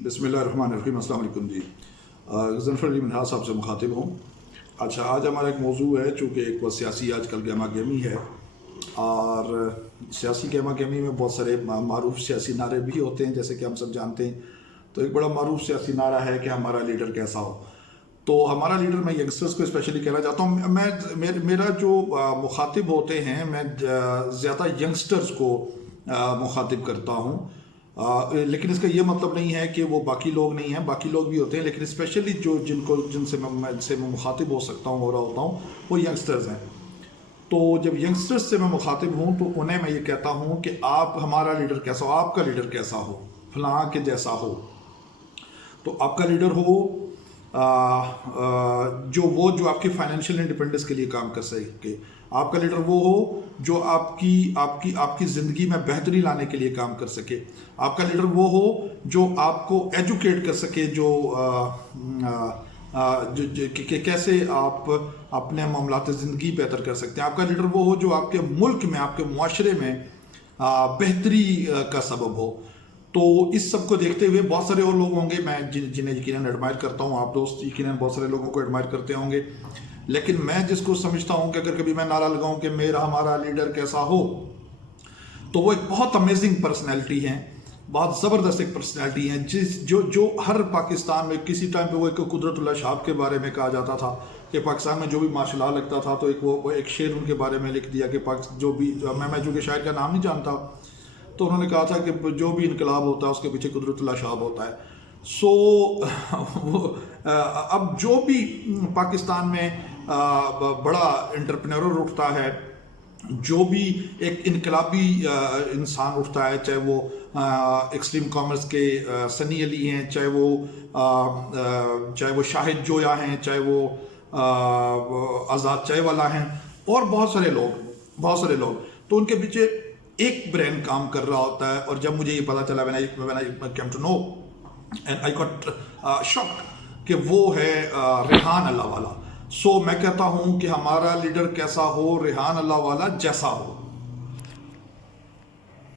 बिस्मिल्लाहिर्रहमानिर्रहीम। अस्सलाम वालेकुम जी। ज़फ़र अली मिनहाज साहब से मुखातिब हूँ। अच्छा, आज हमारा एक मौजू है, चूँकि एक सियासी आजकल गहमा गहमी है और सियासी गहमा गहमी में बहुत सारे मारूफ सियासी नारे भी होते हैं, जैसे कि हम सब जानते हैं। तो एक बड़ा मारूफ सियासी नारा है कि हमारा लीडर कैसा हो। तो हमारा लीडर, मैं यंगस्टर्स को स्पेशली कहना चाहता हूँ। मेरा जो मुखातिब होते हैं, मैं ज़्यादा यंगस्टर्स को मुखातिब करता हूँ। लेकिन इसका ये मतलब नहीं है कि वो बाकी लोग नहीं हैं, बाकी लोग भी होते हैं, लेकिन स्पेशली जिनसे मैं मुखातिब हो सकता हूँ, हो रहा होता हूँ, वो यंगस्टर्स हैं। तो जब यंगस्टर्स से मैं मुखातिब हूँ तो उन्हें मैं ये कहता हूँ कि आप, हमारा लीडर कैसा हो, आपका लीडर कैसा हो, फलां के जैसा हो। तो आपका लीडर हो जो आपकी फाइनेंशियल इंडिपेंडेंस के लिए काम कर सके। आपका लीडर वो हो जो आपकी ज़िंदगी में बेहतरी लाने के लिए काम कर सके। आपका लीडर वो हो जो आपको एजुकेट कर सके, कि कैसे आप अपने मामलात ज़िंदगी बेहतर कर सकते हैं। आपका लीडर वो हो जो आपके मुल्क में, आपके मुआशरे में बेहतरी का सबब हो। तो इस सब को देखते हुए बहुत सारे और लोग होंगे मैं जिन्हें यकीनन एडमायर करता हूँ, आप दोस्त यकीनन बहुत सारे लोगों को एडमायर करते होंगे, लेकिन मैं जिसको समझता हूँ कि अगर कभी मैं नारा लगाऊं कि हमारा लीडर कैसा हो, तो वो एक बहुत अमेजिंग पर्सनैलिटी है, बहुत ज़बरदस्त एक पर्सनैलिटी है, जो हर पाकिस्तान में किसी टाइम पे वो एक कुदरतुल्लाह शाह के बारे में कहा जाता था कि पाकिस्तान में जो भी मार्शल लॉ लगता था तो एक शेर उनके बारे में लिख दिया कि मैं जो कि शायर का नाम नहीं जानता, तो उन्होंने कहा था कि जो भी इनकलाब होता है उसके पीछे कुदरतुल्लाह शाह होता है। अब जो भी पाकिस्तान में बड़ा एंटरप्रेन्योर उठता है, जो भी एक इनकलाबी इंसान उठता है, चाहे वो एक्सट्रीम कॉमर्स के सनी अली हैं, चाहे वो शाहिद जोया हैं, चाहे वो आज़ाद चाय वाला हैं, और बहुत सारे लोग, तो उनके पीछे एक ब्रेन काम कर रहा होता है। और जब मुझे ये पता चला, when I came to know and I got shocked कि वो है रेहान अल्लाह वाला। सो मैं कहता हूँ कि हमारा लीडर कैसा हो, रेहान अल्लाह वाला जैसा हो।